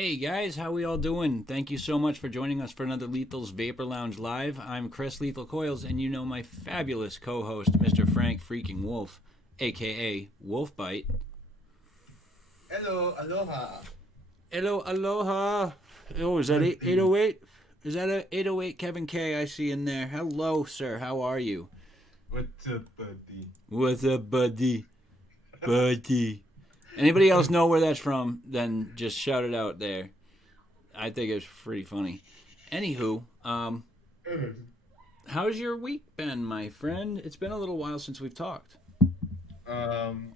Hey guys, how we all doing? Thank you so much for joining us for another Lethal's Vapor Lounge Live. I'm Chris Lethal Coils, and you know my fabulous co-host, Mr. Frank Freaking Wolf, aka Wolfbite. Hello, aloha. Hello, aloha. Oh, is that 808? Is that a 808 Kevin K I see in there? Hello, sir. How are you? What's up, buddy? What's up, buddy? Buddy. Anybody else know where that's from? Then just shout it out there. I think it's pretty funny. Anywho, how's your week been, my friend? It's been a little while since we've talked. um,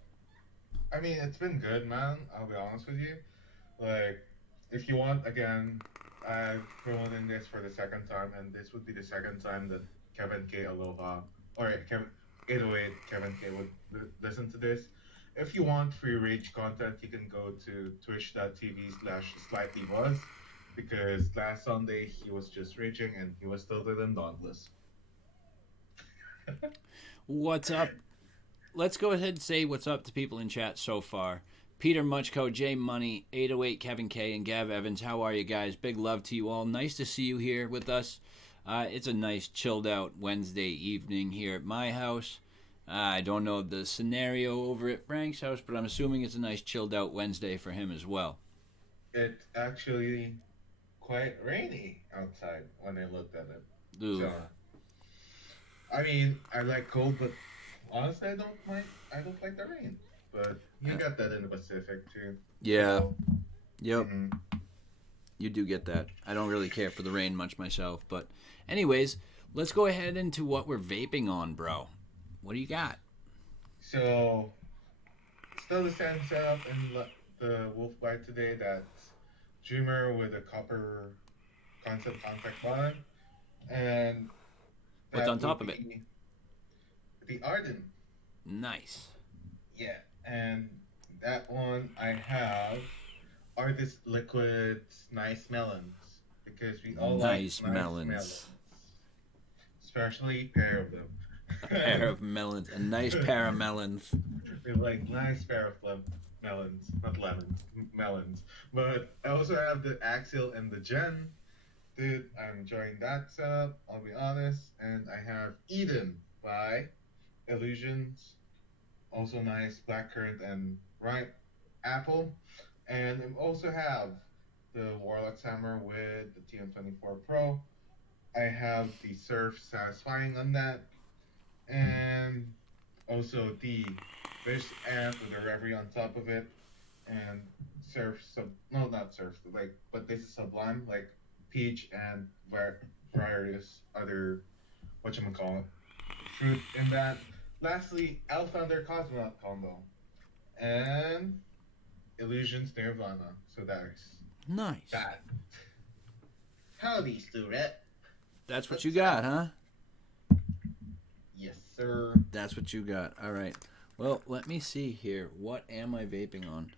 I mean, it's been good, man. I'll be honest with you. Like, if you want, again, I've promoting this for the second time, and this would be the second time that Kevin K. Aloha, or Kevin 808 Kevin K. would listen to this. If you want free rage content, you can go to twitch.tv/slightly because last Sunday he was just raging and he was tilted and dauntless. What's up? Let's go ahead and say what's up to people in chat so far. Peter Muchko, Jay Money, 808 Kevin K, and Gav Evans. How are you guys? Big love to you all. Nice to see you here with us. It's a nice chilled out Wednesday evening here at my house. I don't know the scenario over at Frank's house, but I'm assuming it's a nice chilled out Wednesday for him as well. It's actually quite rainy outside when I looked at it. Ooh. So, I mean, I like cold, but honestly, I don't mind. I don't like the rain. But you got that in the Pacific too. Yeah. Yep. hmm You do get that. I don't really care for the rain much myself. But, anyways, let's go ahead into what we're vaping on, bro. What do you got? So, still the same setup in the Wolf Bite today. That's Dreamer with a copper concept contact bottom, and What's that on top would of it? be the Arden. Nice. Yeah, and that one I have are this liquids nice melons because we all Nice like nice melons. melons, especially pair of them. A pair of melons. A nice pair of melons. We like nice pair of melons, not lemons, melons. But I also have the Axial and the Gen. Dude, I'm enjoying that setup, I'll be honest. And I have Eden by Illusions, also nice blackcurrant and ripe apple. And I also have the Warlock's Hammer with the TM24 Pro. I have the Surf Satisfying on that, and also the Fish Amp with a Reverie on top of it, and Surf Sub no not Surf like but this is Sublime like peach and various other whatchamacallit fruit in that. Lastly, Elfthunder Cosmonaut combo and Illusions Nirvana. So there's Nice. that. Howdy, Sturet. That's what you got, huh? Yes, sir. That's what you got. All right. Well, let me see here. What am I vaping on?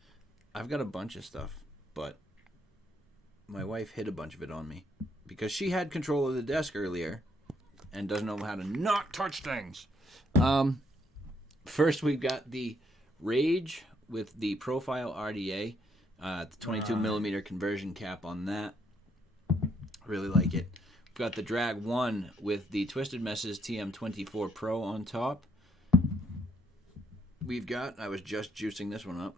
I've got a bunch of stuff, but my wife hid a bunch of it on me because she had control of the desk earlier and doesn't know how to not touch things. First, we've got the Rage with the Profile RDA, the 22 millimeter conversion cap on that. Really like it. We've got the Drag 1 with the Twisted Messes TM24 Pro on top. We've got, I was just juicing this one up.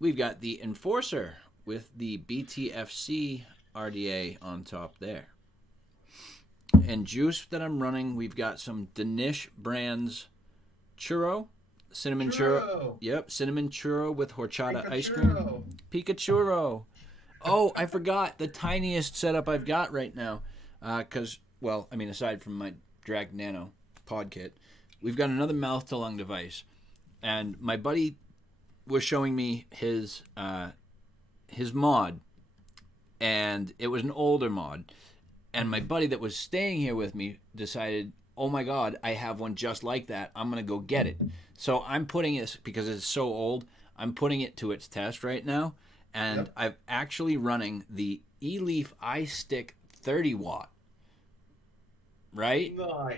We've got the Enforcer with the BTFC RDA on top there. And juice that I'm running, we've got some Danish Brands churro, cinnamon churro. Yep, cinnamon churro with horchata ice cream. Pikachu. Oh, I forgot the tiniest setup I've got right now. Because, well, I mean, aside from my Drag Nano pod kit, we've got another mouth to lung device. And my buddy was showing me his mod, and it was an older mod. And my buddy that was staying here with me decided, oh my God, I have one just like that. I'm going to go get it. So I'm putting it, because it's so old, I'm putting it to its test right now. And I'm actually running the eLeaf iStick 30 watt. Right? Nice.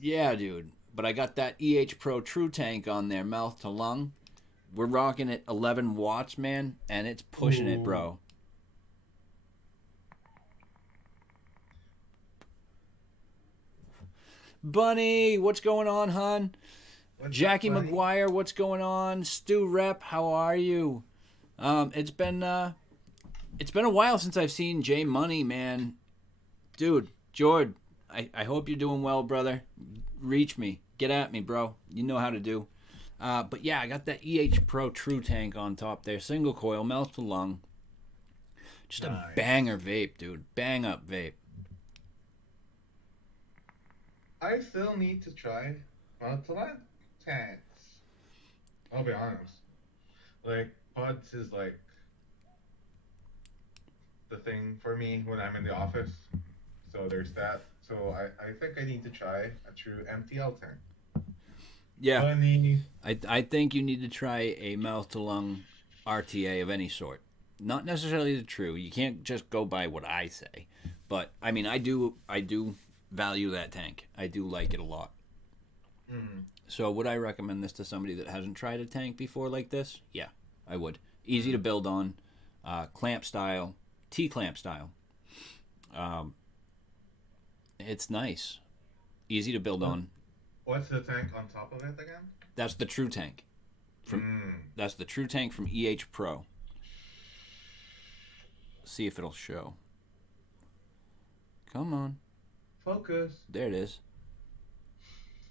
Yeah, dude. But I got that EH Pro True Tank on there, mouth to lung. We're rocking at 11 watts, man, and it's pushing it, Ooh. bro. Bunny, what's going on, hun? What's up, Jackie buddy? McGuire, what's going on? Stu Rep, how are you? It's been a while since I've seen J Money, man. Dude, Jord, I hope you're doing well, brother. Reach me, get at me, bro. You know how to do. But yeah, I got that EH Pro True Tank on top there, single coil, melt to lung. Just a Nice. banger vape, dude. Bang up vape. I still need to try Montaland tanks. I'll be honest. Like pods is like the thing for me when I'm in the office. So there's that. So I think I need to try a true MTL tank. Yeah, Bunny. I think you need to try a mouth to lung RTA of any sort. Not necessarily the true. You can't just go by what I say. But I mean, I do value that tank. I do like it a lot. Mm, So would I recommend this to somebody that hasn't tried a tank before like this? Yeah, I would. Easy to mm. build on, clamp style, T clamp style. Um, it's nice, easy to build What on. what's the tank on top of it again? That's the true tank from Mm. that's the true tank from EH Pro. See if it'll show. Come on, Focus. there it is.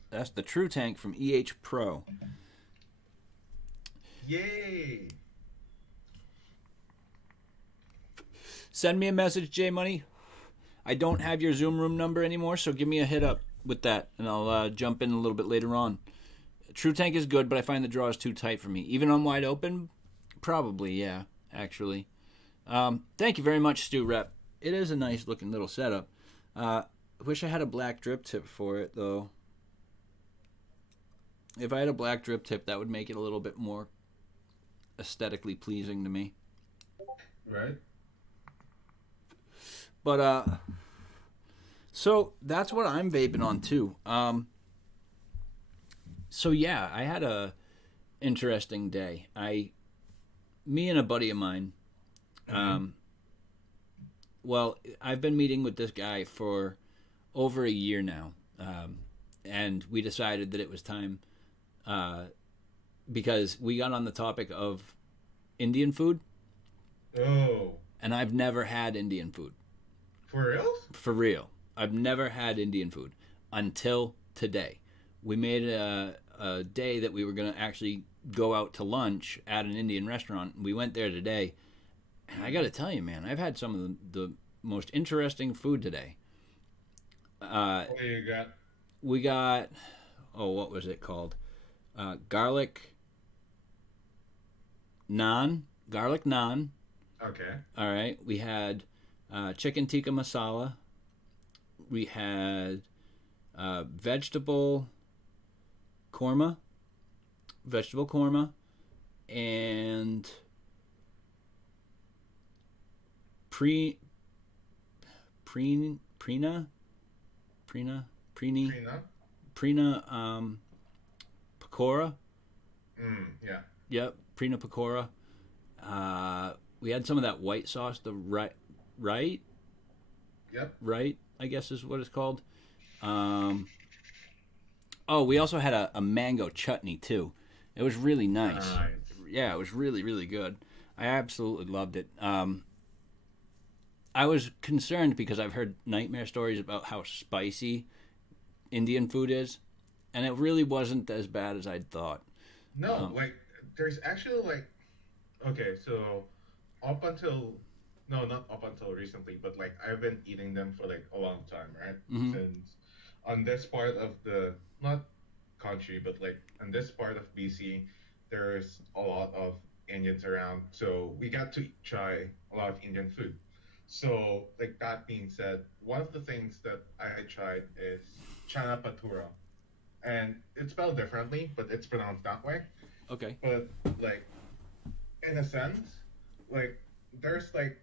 That's the true tank from EH Pro. Yay. Send me a message, J Money. I don't have your Zoom room number anymore, so give me a hit up with that, and I'll jump in a little bit later on. True Tank is good, but I find the draw is too tight for me. Even on wide open, probably, yeah, actually. Thank you very much, Stu Rep. It is a nice looking little setup. Wish I had a black drip tip for it, though. If I had a black drip tip, that would make it a little bit more aesthetically pleasing to me. Right? But, so that's what I'm vaping on, too. So yeah, I had a interesting day. Me and a buddy of mine, Mm-hmm. um, well, I've been meeting with this guy for over a year now, and we decided that it was time uh, because we got on the topic of Indian food, Oh. and I've never had Indian food For reals? for real. I've never had Indian food until today. We made a day that we were going to actually go out to lunch at an Indian restaurant. We went there today, and I got to tell you, man, I've had some of the most interesting food today. Uh, What do you got? we got, oh, what was it called? Garlic naan, garlic naan. Okay. All right. We had chicken tikka masala. We had vegetable korma, vegetable korma, and pre prina prina preeni Trina? prina pakora. Yeah. Yep, prina pakora. We had some of that white sauce, the right Yep. right I guess is what it's called. Um, oh, we also had a mango chutney too. It was really nice. Nice. Yeah, it was really really good. I absolutely loved it. I was concerned because I've heard nightmare stories about how spicy Indian food is, and it really wasn't as bad as I'd thought. No, Um, like there's actually like okay, so up until no, not up until recently, but like I've been eating them for like a long time, right? mhm. Since on this part of the not country, but like on this part of BC, there's a lot of Indians around, so we got to try a lot of Indian food. So, like that being said, one of the things that I had tried is chana patura, and it's spelled differently, but it's pronounced that way. Okay. But like in a sense, like there's like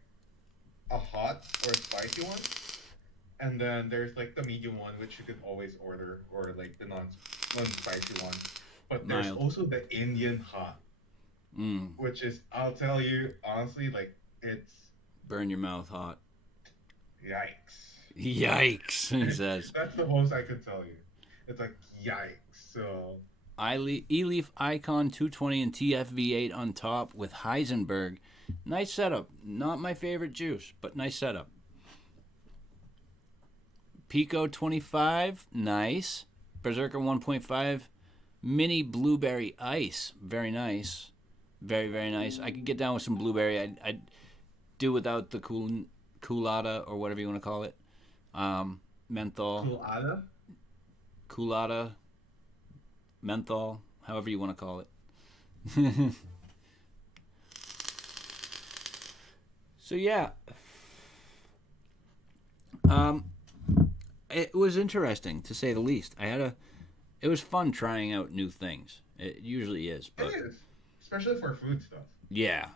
a hot or a spicy one, and then there's like the medium one, which you can always order, or like the non spicy one. But there's Mild. also the Indian hot. Mm. which is, I'll tell you honestly, like it's Burn your mouth hot. yikes. Yikes, he says. That's the most I could tell you. It's like yikes. So E-Leaf Icon 220 and TFV8 on top with Heisenberg. Nice setup. Not my favorite juice, but nice setup. Pico 25, nice. Berserker 1.5, Mini Blueberry Ice, very nice. Very, very nice. I could get down with some blueberry. I'd do without the Coolada or whatever you want to call it. Menthol. cool Ada. Coolada. Menthol. However you want to call it. So, yeah. It was interesting, to say the least. It was fun trying out new things. It usually is. But It is, especially for food stuff. yeah,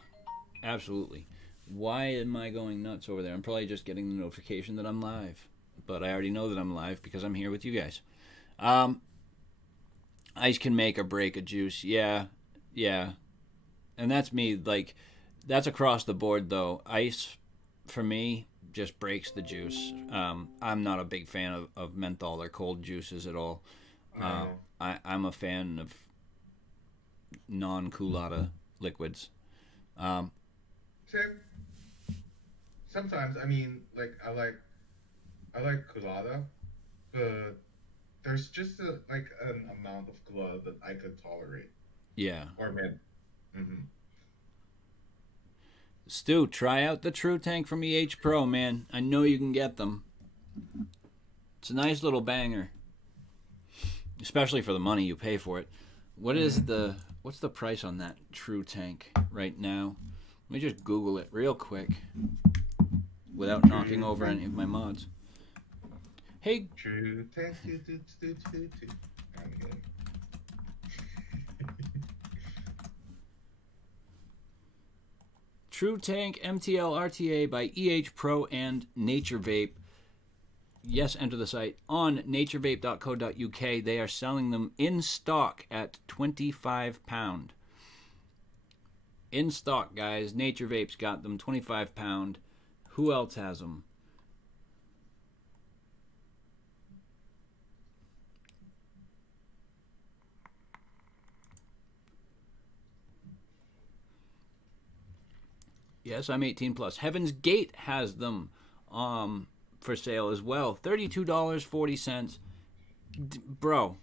absolutely. Why am I going nuts over there? I'm probably just getting the notification that I'm live. But I already know that I'm live because I'm here with you guys. Ice can make or break a juice. Yeah, yeah. And that's me. Like, that's across the board, though. Ice, for me, just breaks the juice. I'm not a big fan of menthol or cold juices at all. No. I'm a fan of non-Coolada liquids. Same. Sometimes, I mean, like I like colada, but there's just like an amount of colada that I could tolerate Yeah. or mint. Hmm. Stu, try out the True Tank from Pro, man. I know you can get them. It's a nice little banger, especially for the money you pay for it. What's the price on that True Tank right now? Let me just Google it real quick without knocking over any of my mods. Hey, True tank. I'm kidding. True Tank MTL RTA by Pro and Nature Vape. Yes, enter the site on naturevape.co.uk. They are selling them in stock at £25. In stock, guys. Nature Vape's got them £25. Who else has them? Yes, I'm 18 plus. Heaven's Gate has them for sale as well. $32.40. Bro,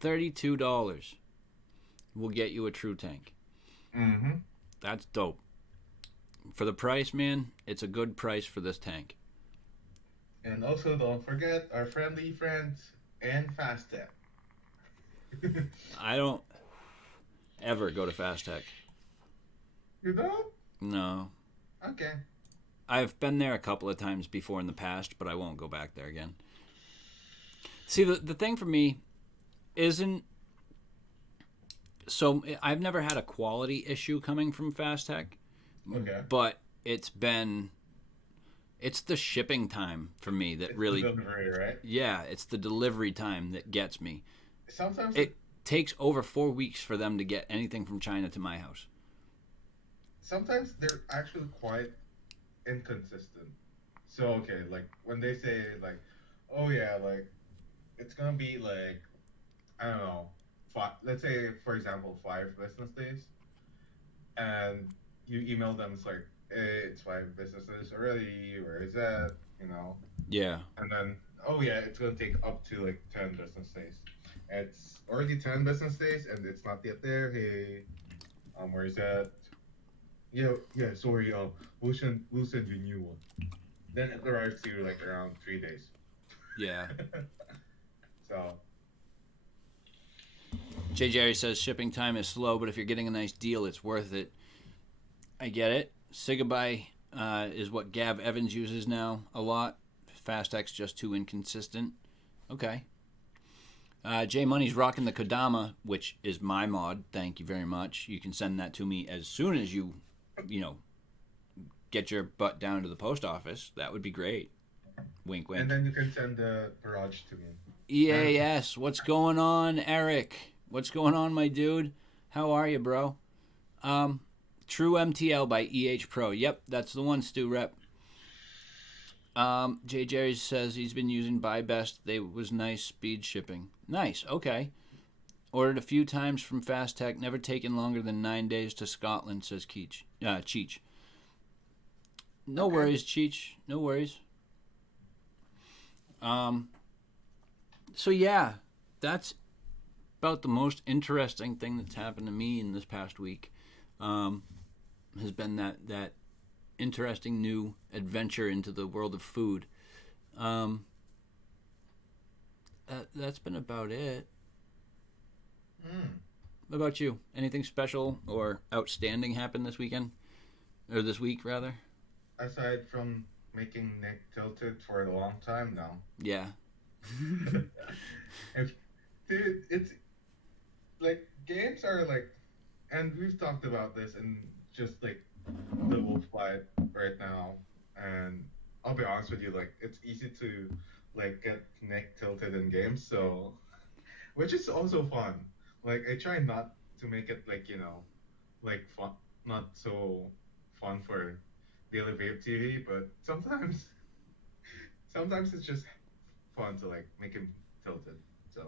$32 will get you a True Tank. Mm-hmm. That's dope. For the price, man, it's a good price for this tank. And also, don't forget our friendly friends and Fast Tech. I don't ever go to Fast Tech. You don't? No. Okay. I've been there a couple of times before in the past, but I won't go back there again. See, the thing for me isn't... So, I've never had a quality issue coming from Fast Tech. Okay. But it's the shipping time for me that It's really... the delivery, right? Yeah, it's the delivery time that gets me. Sometimes It takes over 4 weeks for them to get anything from China to my house. sometimes they're actually quite inconsistent. So okay, like when they say like, oh yeah, like it's gonna be like I don't know, let's say for example 5 business days, and you email them, it's like it's 5 business days already. Where is that? You know, Yeah. and then oh yeah, it's gonna take up to like 10 business days. It's already 10 business days and it's not yet there. Hey, where is that? Yeah, sorry, we'll send you a new one. Then it arrives to you like around 3 days. Yeah. So J. Jerry says shipping time is slow, but if you're getting a nice deal, it's worth it. I get it. Sigaby is what Gav Evans uses now a lot. FastX just too inconsistent. Okay. J Money's rocking the Kodama, which is my mod. Thank you very much. You can send that to me as soon as you get your butt down to the post office. That would be great. Wink, wink. and then you can send the garage to me. EAS, what's going on, Eric? What's going on, my dude? How are you, bro? True MTL by EH Pro. Yep, that's the one, Stu Rep. Jay Jerry says he's been using Buy Best. They was nice speed shipping. Nice, okay. Ordered a few times from Fast Tech. Never taken longer than 9 days to Scotland, says Cheech. No worries, Cheech. No worries. So yeah, that's about the most interesting thing that's happened to me in this past week. Has been that interesting new adventure into the world of food. That's been about it. What about you? Anything special or outstanding happened this weekend? Or this week, rather? Aside from making Nick tilted for a long time now. Yeah. Dude, it's like games are like, and we've talked about this in just like the wolf fight right now, and I'll be honest with you, like it's easy to like get Nick tilted in games, so which is also fun. Like I try not to make it like like fun, not so fun for Daily Vape TV, but sometimes it's just fun to like make him tilted. So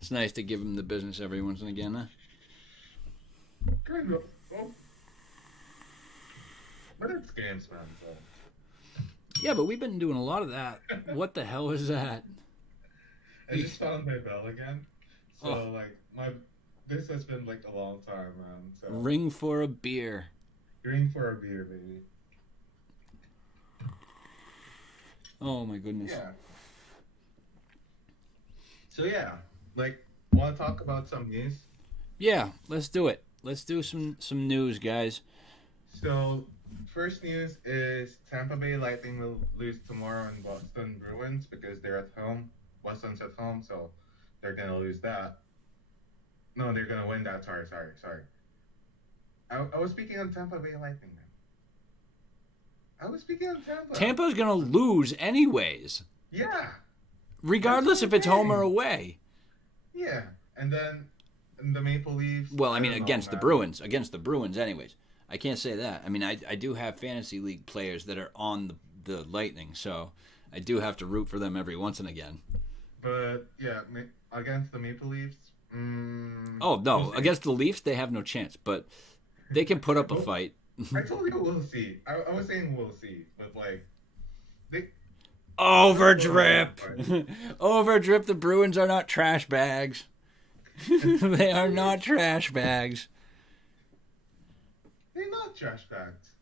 It's nice to give him the business every once and again, huh? kind of. Well, but it's games, man. So Yeah, but we've been doing a lot of that. What the hell is that? I just found my bell again. So Oh. like this has been like a long time, man. So Ring for a beer. ring for a beer, baby. Oh my goodness. Yeah. So yeah, like want to talk about some news? Yeah, let's do it. Let's do some news, guys. So first news is Tampa Bay Lightning will lose tomorrow in Boston Bruins because they're at home. Boston's at home, so they're gonna lose that. No, they're gonna win that. Sorry. I was speaking on Tampa Bay Lightning, man. I was speaking on Tampa. Tampa's gonna lose anyways, Yeah, regardless if it's home or away. yeah. And then the Maple Leafs. Well, I mean, don't know, against the man. Bruins, anyways. I can't say that. I mean, I do have fantasy league players that are on the Lightning, so I do have to root for them every once and again. But yeah, against the Maple Leafs. Oh no, we'll see. against the Leafs they have no chance, but they can put up a fight. I told you we'll see. I was saying we'll see, but like, they Overdrip. Overdrip. The Bruins are not trash bags. They are not trash bags. they're not trash bags.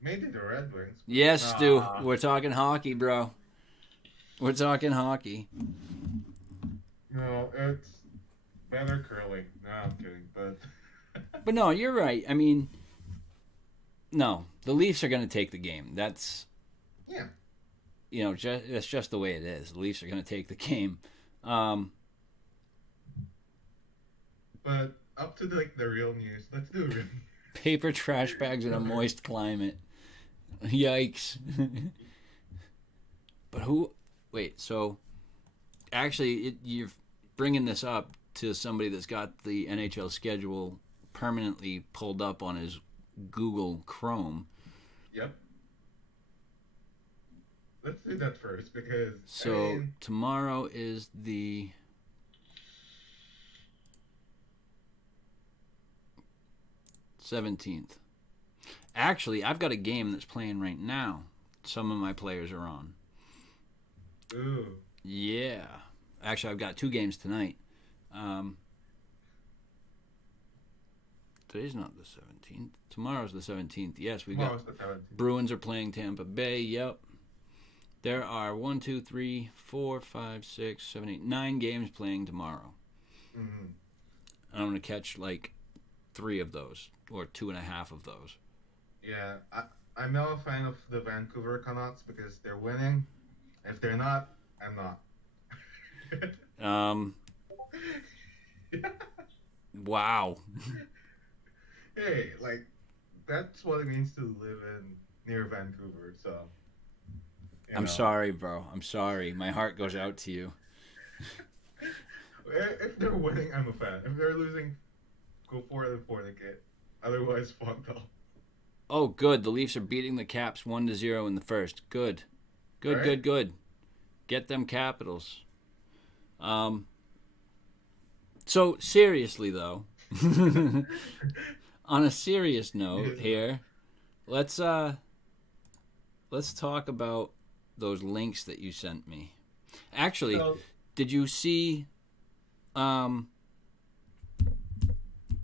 Maybe the Red Wings. Yes, Stu. Nah. We're talking hockey, bro. We're talking hockey. No, it's better curling. No, I'm kidding. But But no, you're right. I mean, no, the Leafs are going to take the game. That's yeah, that's just the way it is. The Leafs are going to take the game. but up to like the real news. Let's do it. Paper trash bags in a moist climate. Yikes. But who? Wait. So, actually, you're bringing this up to somebody that's got the NHL schedule permanently pulled up on his Google Chrome. Yep. Let's do that first because So tomorrow is the 17th. Actually, I've got a game that's playing right now. Some of my players are on. ooh, Yeah. Actually, I've got 2 games tonight. Today's not the 17th. Tomorrow's the 17th. Yes, we got tomorrow's the 17th. Bruins are playing Tampa Bay. Yep. There are 1, 2, 3, 4, 5, 6, 7, 8, 9 games playing tomorrow. Mm-hmm. And I'm going to catch like 3 of those or 2.5 of those. Yeah, I'm now a fan of the Vancouver Canucks because they're winning. If they're not, I'm not. Wow. Hey, like that's what it means to live in near Vancouver. So I'm sorry, bro. I'm sorry. My heart goes out to you. If they're winning, I'm a fan. If they're losing, go for the Fornicate. Otherwise, fuck off. Oh, good. The Leafs are beating the Caps 1-0 in the first. Good. Good, Right? good, good. Get them Capitals. So, seriously, though, on a serious note here, let's talk about those links that you sent me. Actually, So, did you see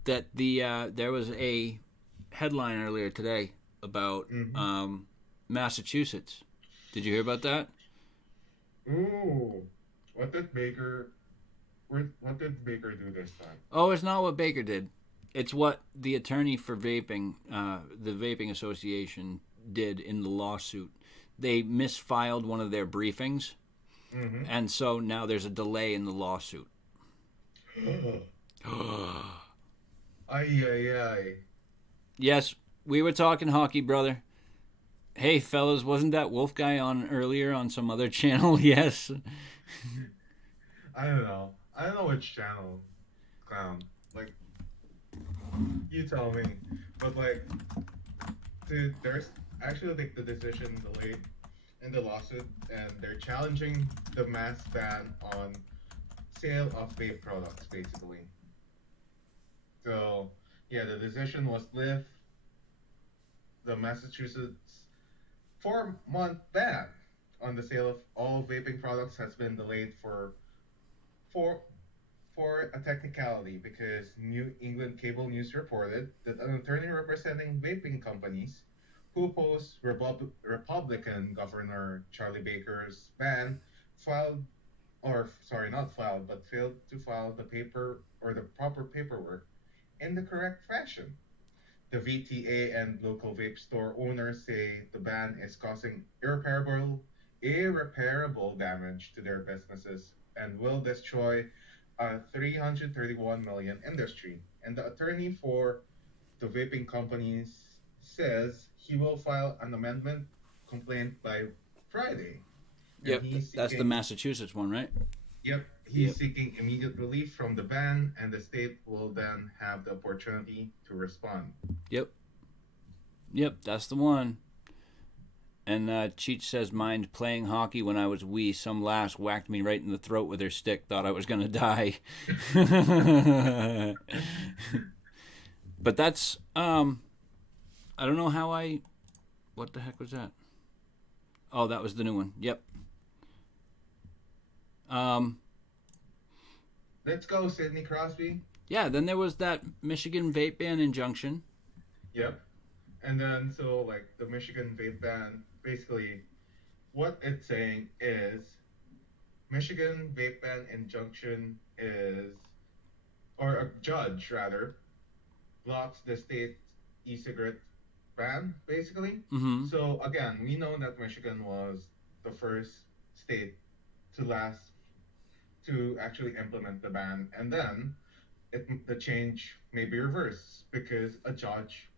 that there was a headline earlier today about mhm. Massachusetts? Did you hear about that? Ooh, what did Baker? What did Baker do this time? Oh, it's not what Baker did. It's what the attorney for vaping, the Vaping Association, did in the lawsuit. They misfiled one of their briefings, Mm-hmm. and so now there's a delay in the lawsuit. Ay, ay, ay. Yes, we were talking hockey, brother. Hey, fellas, wasn't that Wolf guy on earlier on some other channel? Yes. I don't know. I don't know which channel, clown. Like, you tell me. But like, dude, there's actually like the decision delayed in the lawsuit, and they're challenging the mass ban on sale of vape products, basically. So, yeah, the decision was lift the Massachusetts 4-month ban on the sale of all vaping products has been delayed for for a technicality because New England Cable News reported that an attorney representing vaping companies who opposed Republican Governor Charlie Baker's ban filed, or sorry, not filed, but failed to file the paper or the proper paperwork in the correct fashion. The VTA and local vape store owners say the ban is causing irreparable damage to their businesses and will destroy a 331 million industry. And the attorney for the vaping companies says he will file an amendment complaint by Friday. And Yep, he's that's the seeking, Massachusetts one, right? yep, he's Yep, seeking immediate relief from the ban, and the state will then have the opportunity to respond. yep, yep, that's the one. And Cheech says, mind playing hockey when I was wee. Some lass whacked me right in the throat with her stick. Thought I was going to die. But that's, I don't know how I, what the heck was that? Oh, that was the new one. Yep. Um, Let's go, Sidney Crosby. yeah, then there was that Michigan vape ban injunction. Yep. And then, so, like, the Michigan vape ban, basically, what it's saying is Michigan vape ban injunction is, or a judge, rather, blocks the state's e cigarette ban, basically. Mm-hmm. So, again, we know that Michigan was the first state to to actually implement the ban. And then the change may be reversed because a judge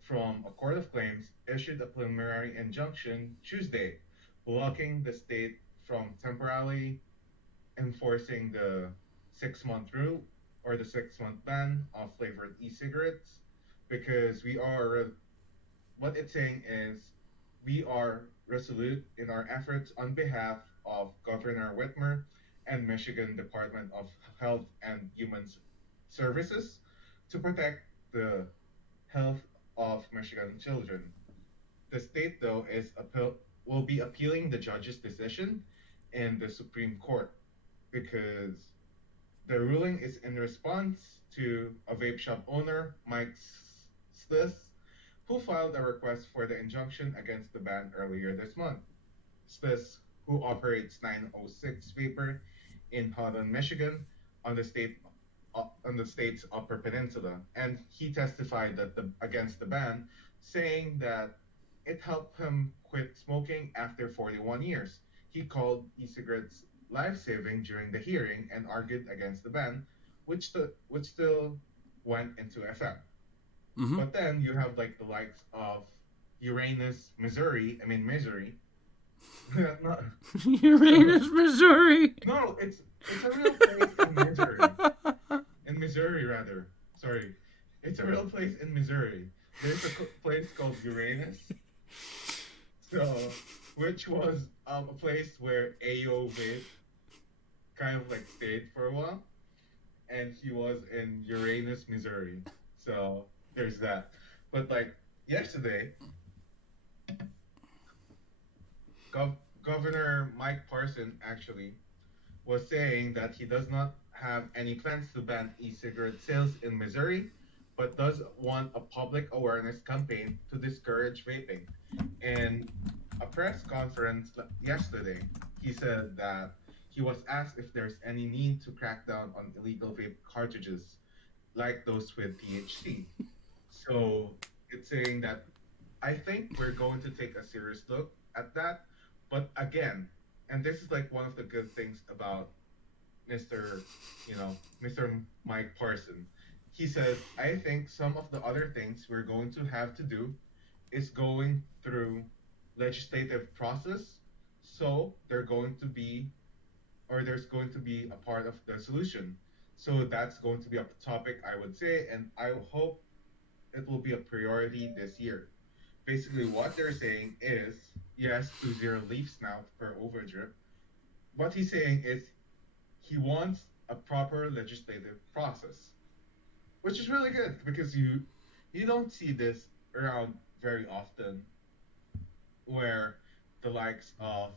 from a court of claims issued a preliminary injunction Tuesday, blocking the state from temporarily enforcing the 6-month rule or the 6-month ban of flavored e-cigarettes because what it's saying is we are resolute in our efforts on behalf of Governor Whitmer and Michigan Department of Health and Human Services to protect the health of Michigan children. The state, though, will be appealing the judge's decision in the Supreme Court because the ruling is in response to a vape shop owner, Mike Sliss, who filed a request for the injunction against the ban earlier this month. Sliss, who operates 906 Vapor in Houghton, Michigan, on the state's Upper Peninsula, and he testified against the ban, saying that it helped him quit smoking after 41 years. He called e-cigarettes life-saving during the hearing and argued against the ban, which still went into effect. Mm-hmm. But then you have like the likes of Uranus, Missouri. I mean Missouri. Not, Uranus, Missouri. no, it's a real place in Missouri. In Missouri, rather. Sorry, it's a real place in Missouri. There's a place called Uranus, so which was a place where Ayo Vape kind of like stayed for a while, and he was in Uranus, Missouri. So there's that. But like yesterday, Governor Mike Parson actually was saying that he does not have any plans to ban e-cigarette sales in Missouri, but does want a public awareness campaign to discourage vaping. In a press conference yesterday, he said that he was asked if there's any need to crack down on illegal vape cartridges like those with THC. So it's saying that I think we're going to take a serious look at that. But again, and this is like one of the good things about Mr. Mr. Mike Parson. He said, I think some of the other things we're going to have to do is going through legislative process. So they're going to be, or there's going to be a part of the solution. So that's going to be a topic, I would say, and I hope it will be a priority this year. Basically, what they're saying is yes to zero leaf snout per overdrip. What he's saying is he wants a proper legislative process, which is really good because you don't see this around very often, where the likes of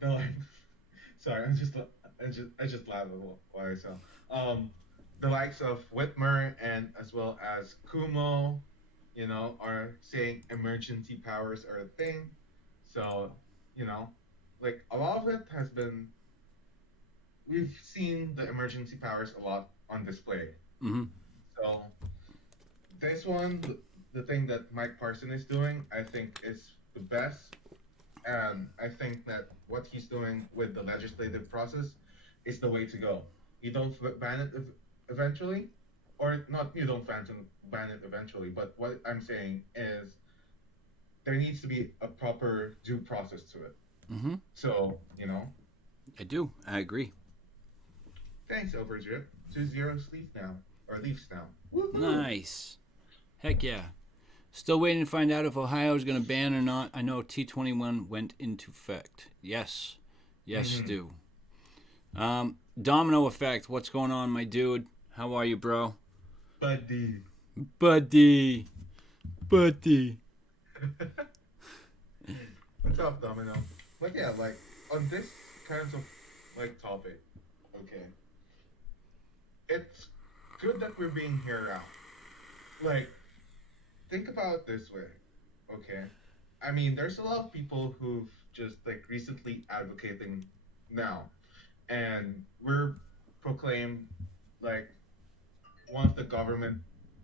the like. Sorry, I just laughed at what I saw. Um, the likes of Whitmer and as well as Kumo, are saying emergency powers are a thing. So, you know, like a lot of it has been we've seen the emergency powers a lot on display. Mm-hmm. So this one, the thing that Mike Parson is doing, I think is the best, and I think that what he's doing with the legislative process is the way to go. You don't ban it eventually, or not. You don't ban it eventually. But what I'm saying is there needs to be a proper due process to it. Mm-hmm. So I do. I agree. thanks, Overdrip. 2-0 sleep now or leafs now. Woo-hoo! Nice. Heck yeah. Still waiting to find out if Ohio is going to ban or not. I know T21 went into effect. Yes. Yes, Stu. Domino effect. What's going on, my dude? How are you, bro? Buddy. Buddy. Buddy. What's up, Domino? But yeah, like on this kind of like topic, okay. It's good that we're being heard out. Like, think about it this way, okay? I mean, there's a lot of people who've just like recently advocating now, and we're proclaimed like one of the government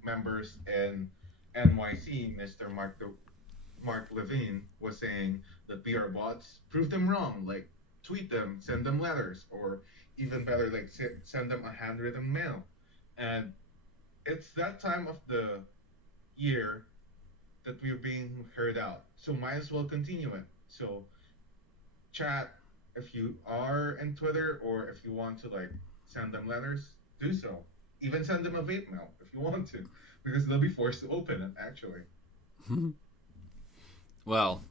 members in NYC, Mr. Mark Levine, was saying that PR bots prove them wrong. Like, tweet them, send them letters, or even better, like send them a handwritten mail. And it's that time of the year that we're being heard out. So might as well continue it. So chat if you are in Twitter or if you want to like send them letters, do so. Even send them a vape mail if you want to, because they'll be forced to open it actually. Well,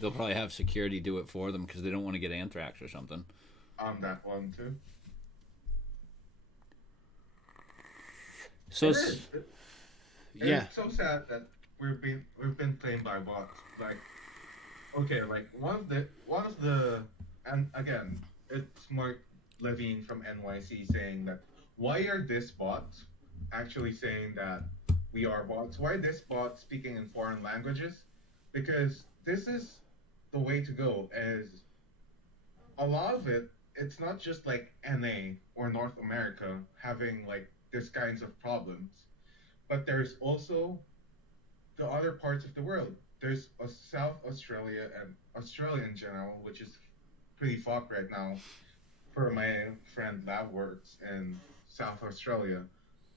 they'll probably have security do it for them because they don't want to get anthrax or something. That one too. So, It is. yeah. It's so sad that we've been playing by bots. Like, okay, like one of the and again, it's Mark Levine from NYC saying that why are this bots actually saying that we are bots? Why this bot speaking in foreign languages? Because this is the way to go. As a lot of it, it's not just like NA or North America having like these kinds of problems, but there's also the other parts of the world. There's a South Australia and Australia in general, which is pretty fucked right now for my friend that works in South Australia,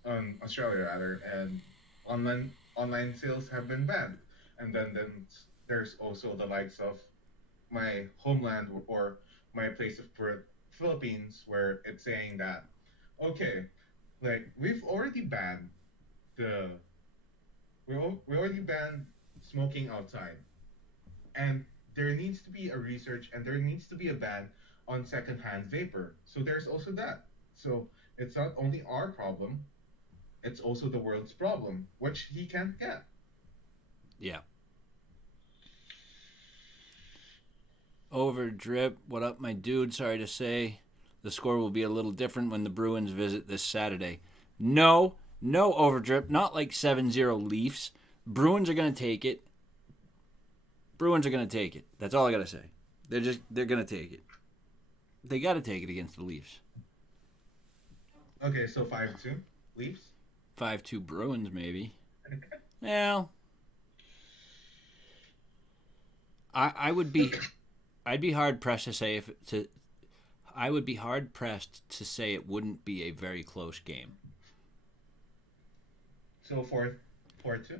Australia rather, and online sales have been banned. And then there's also the likes of my homeland or my place of birth, Philippines where it's saying that, okay, like the we already banned smoking outside, and there needs to be a research and there needs to be a ban on secondhand vapor. So there's also that. So it's not only our problem, it's also the world's problem, which he can't get. Yeah. Over drip. What up, my dude? Sorry to say, the score will be a little different when the Bruins visit this Saturday. No, no overdrip. Not like 7-0 Leafs. Bruins are going to take it. Bruins are going to take it. That's all I got to say. They're going to take it. They got to take it against the Leafs. Okay, so 5-2 Leafs. 5-2 Bruins, maybe. Well, I would be I'd be hard pressed to say if to I would be hard pressed to say it wouldn't be a very close game. So 4-2.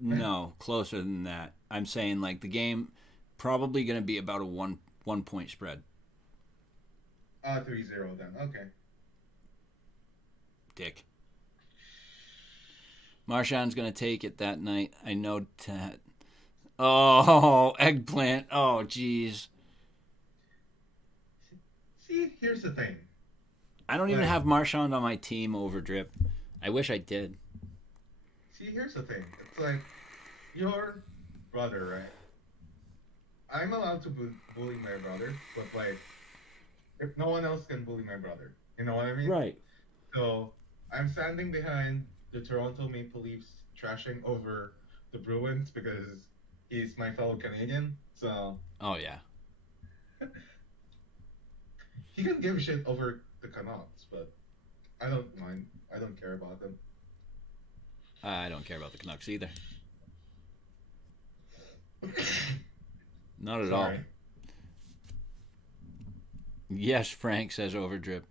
No, closer than that. I'm saying like the game probably going to be about a one point spread. 3-0 then. Okay. Dick. Marshawn's going to take it that night. I know that. Oh, eggplant. Oh, jeez. See, here's the thing. I don't even Like, have Marchand on my team over drip. I wish I did. see, here's the thing. It's like your brother, right? I'm allowed to bully my brother, but like, if no one else can bully my brother, you know what I mean? Right. So I'm standing behind the Toronto Maple Leafs trashing over the Bruins because he's my fellow Canadian. So Oh, yeah. he can give a shit over the Canucks, but I don't mind. I don't care about them. I don't care about the Canucks either. Not at all. Sorry. Yes, Frank says overdrip.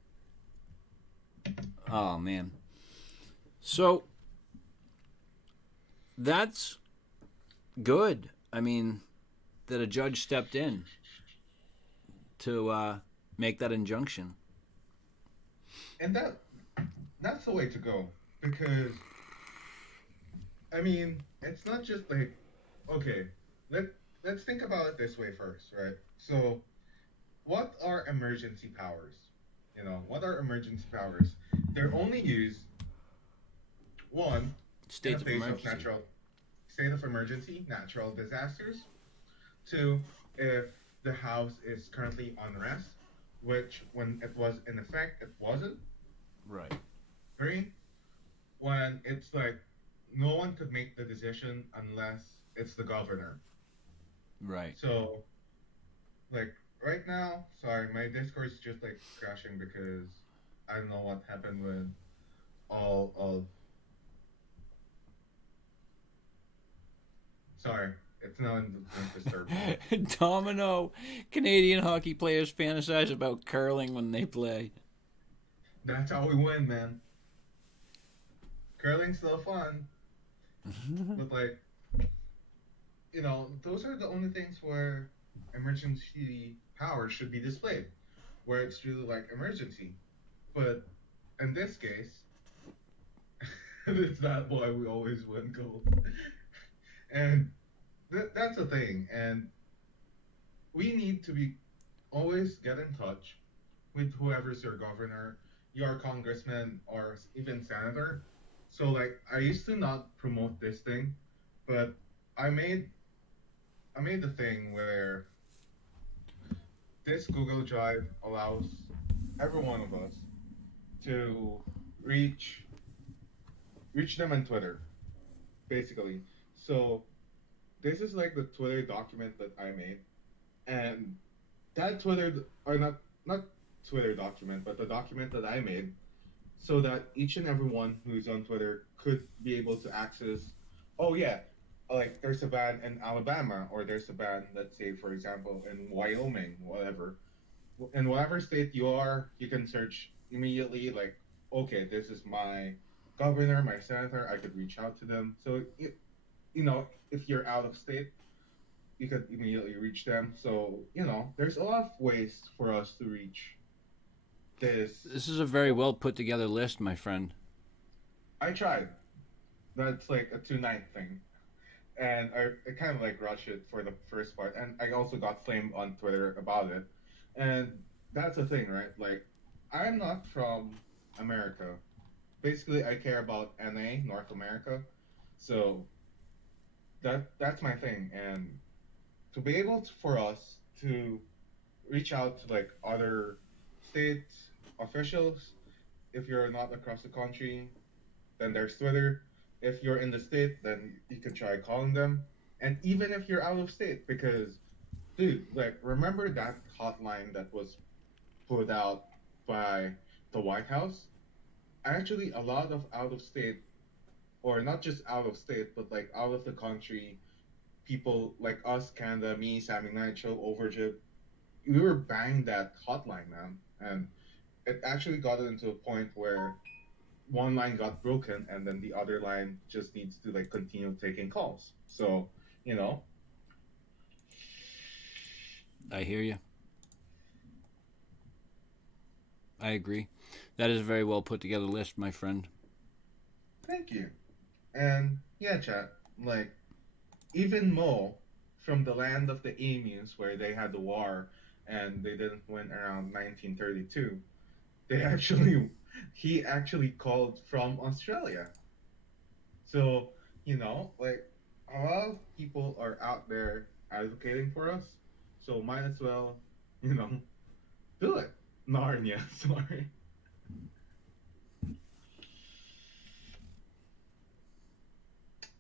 Oh, man. So, that's good. I mean, that a judge stepped in to make that injunction. And that's the way to go because I mean, it's not just like okay, let let's think about it this way first, right? So, what are emergency powers? You know, what are emergency powers? They're only used one in the States of face of emergency. natural state of emergency, natural disasters. Two, if the house is currently on rest, which when it was in effect it wasn't. Right. Three, when it's like no one could make the decision unless it's the governor. Right. So like right now, sorry, my Discord is just like crashing because I don't know what happened with all of. Sorry, it's now in the disturb mode. Domino. Canadian hockey players fantasize about curling when they play. That's how we win, man. Curling's still fun, but like those are the only things where emergency power should be displayed, where it's really like emergency. But in this case, it's not why we always win gold. And that's the thing. And we need to be always get in touch with whoever's your governor, your congressman, or even senator. So like I used to not promote this thing, but I made I made the thing where this Google Drive allows every one of us to reach reach them on Twitter, basically. So this is like the Twitter document that I made, and that Twitter or not Twitter document, but the document that I made, so that each and everyone who's on Twitter could be able to access. Oh yeah, like there's a ban in Alabama, or there's a ban, let's say for example, in Wyoming, whatever. In whatever state you are, you can search immediately. Like, okay, this is my governor, my senator. I could reach out to them. So if you're out of state, you could immediately reach them. So there's a lot of ways for us to reach. this. This is a very well put together list, my friend. I tried. That's like a 2 night thing, and I kind of like rushed it for the first part, and I also got flamed on Twitter about it, and that's the thing, right? Like, I'm not from America. Basically, I care about NA, North America, so that's my thing, and to be able to, for us to reach out to like other state officials, if you're not across the country, then there's Twitter. If you're in the state, then you can try calling them. And even if you're out of state, because dude, like remember that hotline that was put out by the White House? Actually, a lot of out of state, or not just out of state, but like out of the country people like us, Canada, me, Sammy Nitro, Overjib, we were banging that hotline, man. And it actually got into a point where one line got broken and then the other line just needs to like continue taking calls. So, you know, I hear you. I agree. That is a very well put together list, my friend. thank you. And yeah, chat, like even Mo from the land of the emus where they had the war and they didn't win around 1932, they actually he actually called from Australia. So, like a lot of people are out there advocating for us. So might as well, you know, do it. Narnia, sorry.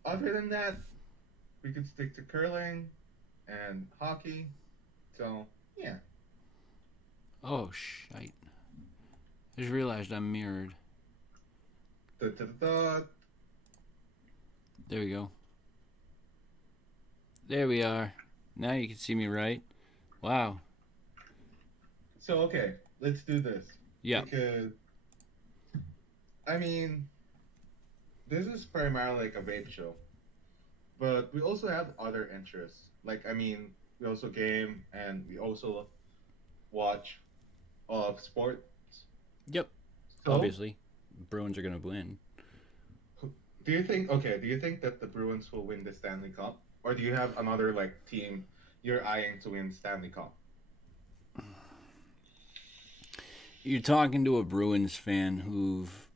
Other than that, we could stick to curling and hockey. So yeah. Oh, shite. I just realized I'm mirrored. Da, da, da, da. There we go. There we are. Now you can see me right. Wow. So okay, let's do this. Yeah. Because I mean, this is primarily like a vape show. But we also have other interests. Like I mean, we also game and we also watch of sports. Yep. So, Obviously, Bruins are gonna win. do you think? Okay, do you think that the Bruins will win the Stanley Cup, or do you have another like team you're eyeing to win Stanley Cup? You're talking to a Bruins fan who've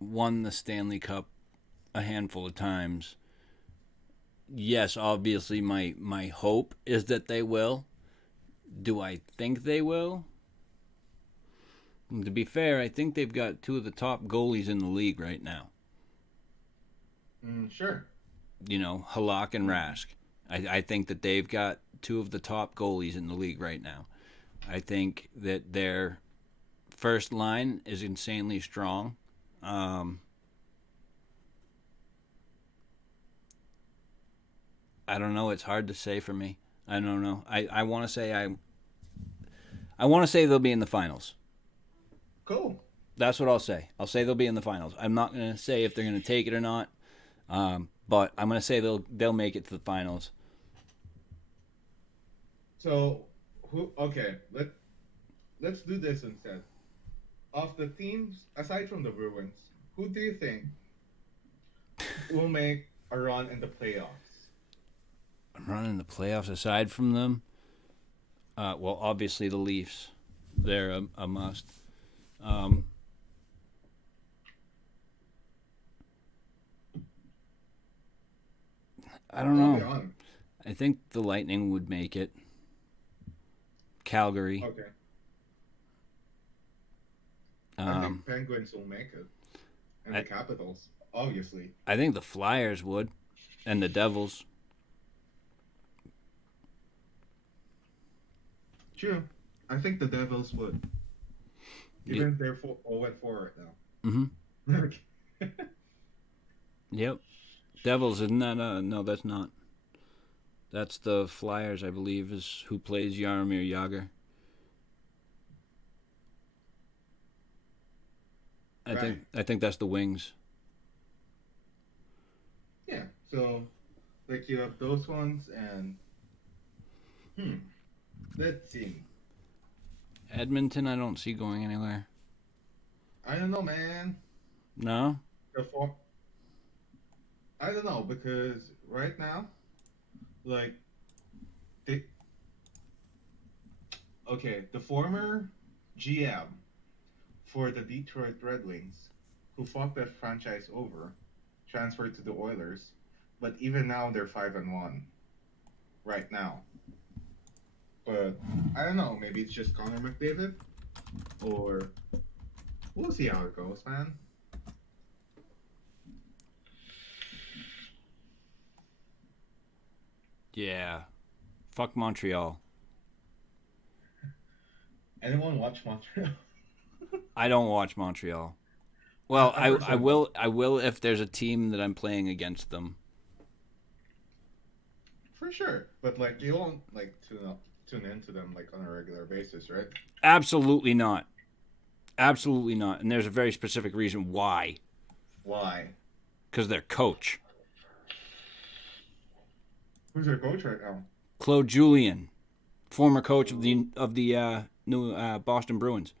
won the Stanley Cup a handful of times. Yes, obviously my hope is that they will. Do I think they will? To be fair, I think they've got two of the top goalies in the league right now. Sure. Halak and Rask. I think that they've got two of the top goalies in the league right now. I think that their first line is insanely strong. I don't know. It's hard to say for me. I don't know. I want to say I want to say they'll be in the finals. Cool. That's what I'll say. I'll say they'll be in the finals. I'm not going to say if they're going to take it or not, but I'm going to say they'll make it to the finals. So, who? Okay, let's do this instead. Of the teams aside from the Bruins, who do you think will make a run in the playoffs? I'm running the playoffs aside from them. Well, obviously the Leafs. They're a must. Um, I don't I'll be know. honest. I think the Lightning would make it. Calgary. Okay, I Um, think Penguins will make it, and the I, Capitals, obviously. I think the Flyers would, and the Devils. True. I think the Devils would, Yep. even if they're 0-4 right Mm-hmm. now. Yep. Devils, isn't that? No, that's not. That's the Flyers, I believe, is who plays Yaromir Yager. I think Right. I think that's the Wings. Yeah. So, like you have those ones, and hmm, let's see. Edmonton, I don't see going anywhere. I don't know, man. No? The for- I don't know because right now, like, they, okay, the former GM for the Detroit Red Wings, who fucked that franchise over, transferred to the Oilers, but even now they're 5-1 right now. But I don't know, maybe it's just Connor McDavid, or we'll see how it goes, man. Yeah. Fuck Montreal. Anyone watch Montreal? I don't watch Montreal. Well, I've heard I some will I will if there's a team that I'm playing against them. for sure, but like you won't like tune into them like on a regular basis, right? Absolutely not. Absolutely not. And there's a very specific reason why. Why? Because their coach, Who's their coach right now? Claude Julien, former coach of the new Boston Bruins.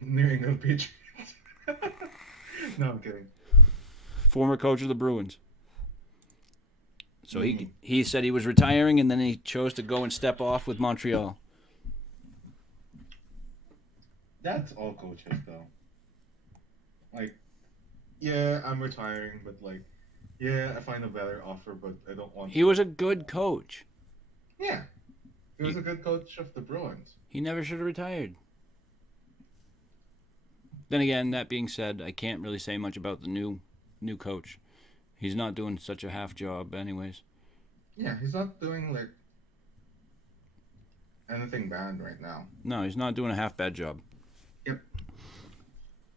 New England Patriots. No, I'm kidding. Former coach of the Bruins. So Mm. he said he was retiring, and then he chose to go and step off with Montreal. That's all coaches though. Like, yeah, I'm retiring, but like, yeah, I find a better offer, but I don't want He to. was a good coach. Yeah, he was He, a good coach of the Bruins. he never should have retired. Then again, that being said, I can't really say much about the new coach. He's not doing such a half job, anyways. Yeah, he's not doing like anything bad right now. No, he's not doing a half bad job. Yep.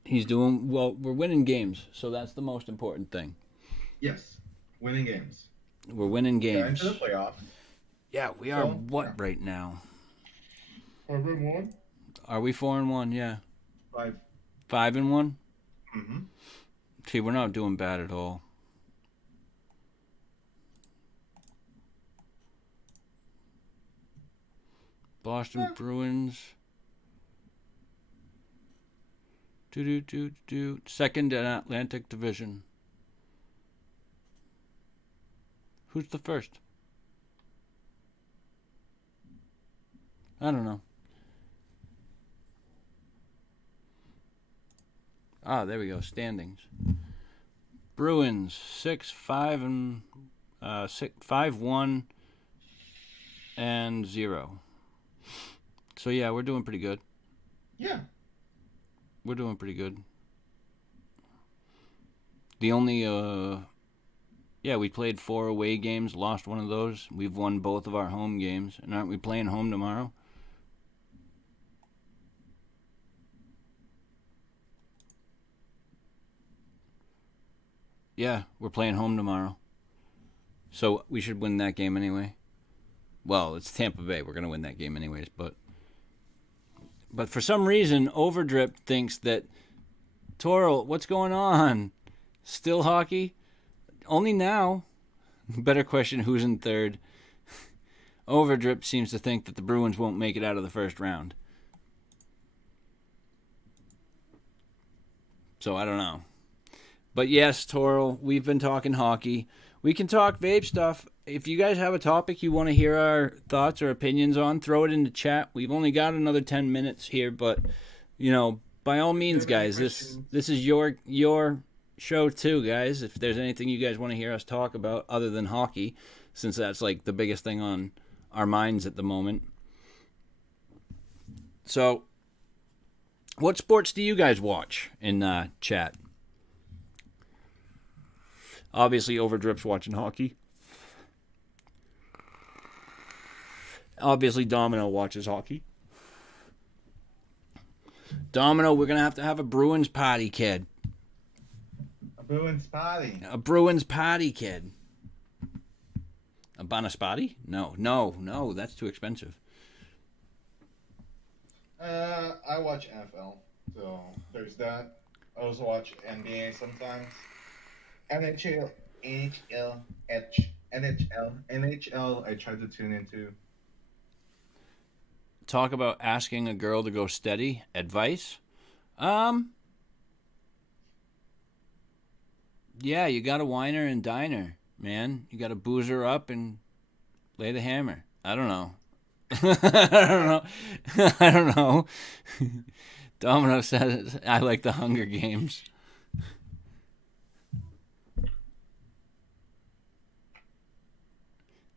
He's doing well. We're winning games, so that's the most important thing. Yes, winning games. We're winning Yeah, into the games. playoffs. Yeah, we are So yeah, what right now? 5-1. Are we 4-1? Yeah, 5. 5-1. Mm-hmm. See, we're not doing bad at all. Boston Yeah. Bruins. Second in Atlantic Division. Who's the first? I don't know. Ah, there we go. Standings. Bruins 6-5 and 5-1 and 0. So yeah, we're doing pretty good. Yeah. We're doing pretty good. The only yeah, we played 4 away games, lost one of those. We've won both of our home games, and aren't we playing home tomorrow? Yeah, we're playing home tomorrow. So we should win that game anyway. Well, it's Tampa Bay. We're going to win that game anyways, but for some reason Overdrip thinks that Toral, what's going on? Still hockey? Only now. Better question, who's in third? Overdrip seems to think that the Bruins won't make it out of the first round. So I don't know. But yes, Toral, we've been talking hockey. We can talk vape stuff. If you guys have a topic you want to hear our thoughts or opinions on, throw it in the chat. We've only got another 10 minutes here, but by all If you means, have any guys, this questions, this is your show too, guys. If there's anything you guys want to hear us talk about other than hockey, since that's like the biggest thing on our minds at the moment. So, what sports do you guys watch in chat? Obviously, Overdrip's watching hockey. Obviously, Domino watches hockey. Domino, we're going to have a Bruins party, kid. a Bruins party. A Bruins party, kid. A Bonaspati? No, that's too expensive. I watch NFL, so there's that. I also watch NBA sometimes. NHL, NHL, NHL. I try to tune into. talk about asking a girl to go steady. Advice? Yeah, you gotta wine her and dine her, man. You gotta booze her up and lay the hammer. I don't know. I don't know. I don't know. Domino says I like the Hunger Games.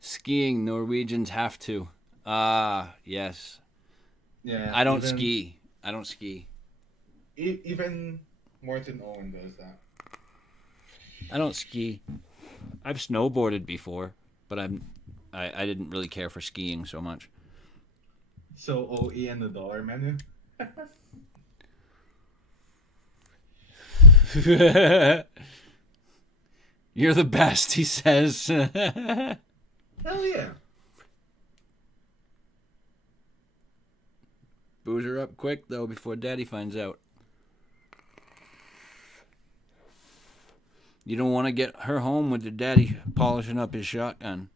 Skiing, Norwegians have to. Ah, yes. Yeah, I don't even ski. I don't ski. even Morton Owen does that. I don't ski. I've snowboarded before, but I didn't really care for skiing so much. So OE and the dollar menu. You're the best, he says. Hell yeah. Booze her up quick, though, before Daddy finds out. You don't want to get her home with your daddy polishing up his shotgun.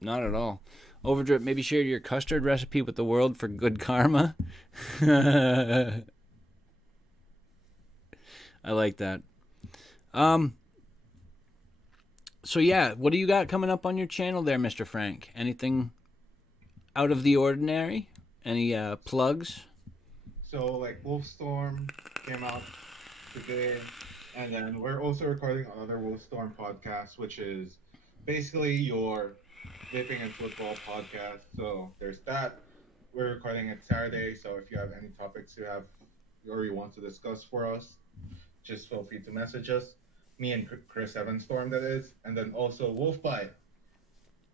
Not at all. Overdrip, maybe share your custard recipe with the world for good karma. I like that. So yeah, what do you got coming up on your channel there, Mr. Frank? Anything out of the ordinary? Any plugs? So like Wolfstorm came out today, and then we're also recording another Wolfstorm podcast, which is basically your vaping and football podcast. So there's that. We're recording it Saturday, so if you have any topics you have or you want to discuss for us, just feel free to message us. Me and Chris Evanstorm, that is, and then also Wolfbite.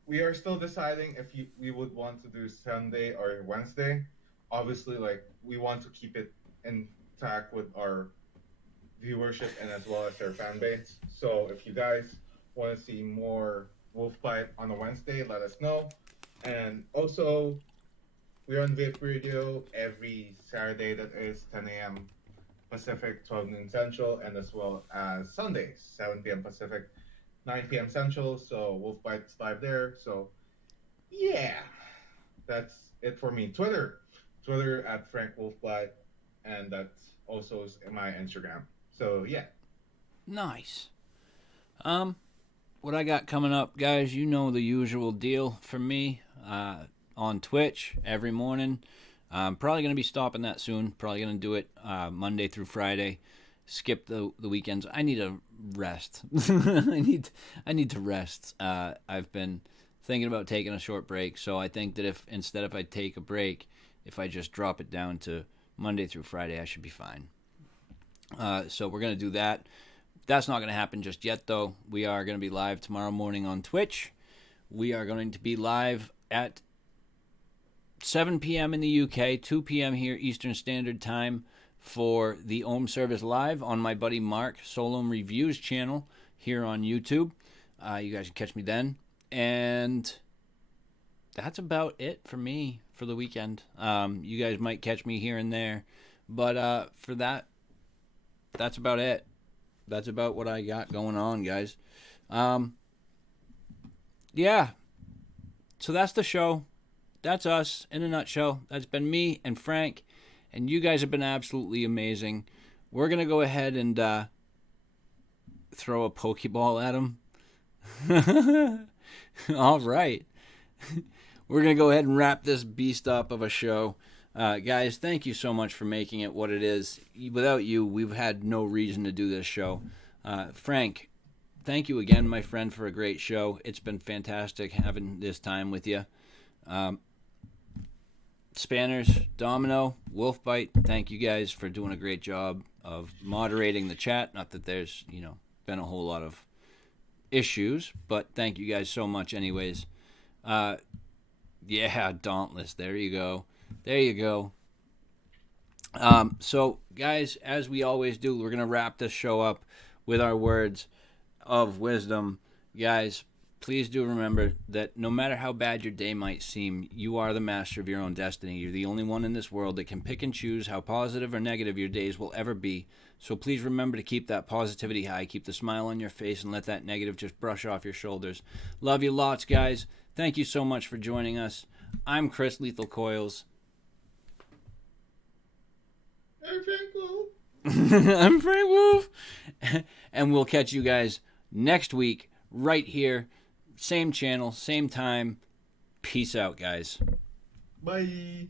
We are still deciding if we would want to do Sunday or Wednesday. Obviously, like we want to keep it intact with our viewership and as well as our fan base. So if you guys want to see more Wolfbite on a Wednesday, let us know. And also, we're on Vape Radio every Saturday, that is 10 a.m. Pacific, 12 noon Central, and as well as Sundays, 7 p.m. Pacific, 9 p.m. Central. So Wolfbite's live there. So yeah, that's it for me. Twitter at Frank Wolfbite, and that's also my Instagram. So yeah. Nice. What I got coming up, guys, you know the usual deal for me. On Twitch every morning. I'm probably going to be stopping that soon. Probably going to do it Monday through Friday. Skip the weekends. I need a rest. I need to rest. I've been thinking about taking a short break, so I think that if I take a break, if I just drop it down to Monday through Friday, I should be fine. So we're going to do that. That's not going to happen just yet, though. We are going to be live tomorrow morning on Twitch. We are going to be live at 7 p.m. in the UK, 2 p.m. here Eastern Standard Time for the Ohm Service Live on my buddy Mark Solom Reviews channel here on YouTube. You guys can catch me then. And that's about it for me for the weekend. You guys might catch me here and there. But for that, that's about it. That's about what I got going on, guys. Yeah. So that's the show. That's us in a nutshell. That's been me and Frank, and you guys have been absolutely amazing. We're going to go ahead and throw a Pokeball at him. All right. We're going to go ahead and wrap this beast up of a show. Guys, thank you so much for making it what it is. Without you, we've had no reason to do this show. Frank, thank you again, my friend, for a great show. It's been fantastic having this time with you. Spanners, Domino, Wolfbite, thank you guys for doing a great job of moderating the chat. Not that there's, been a whole lot of issues, but thank you guys so much anyways. Yeah, Dauntless, there you go. So, guys, as we always do, we're going to wrap this show up with our words of wisdom. Guys, please do remember that no matter how bad your day might seem, you are the master of your own destiny. You're the only one in this world that can pick and choose how positive or negative your days will ever be. So please remember to keep that positivity high, keep the smile on your face, and let that negative just brush off your shoulders. Love you lots, guys. Thank you so much for joining us. I'm Chris Lethal Coils. I'm Frank Wolf. I'm Frank Wolf. And we'll catch you guys next week right here. Same channel, same time. Peace out, guys. Bye.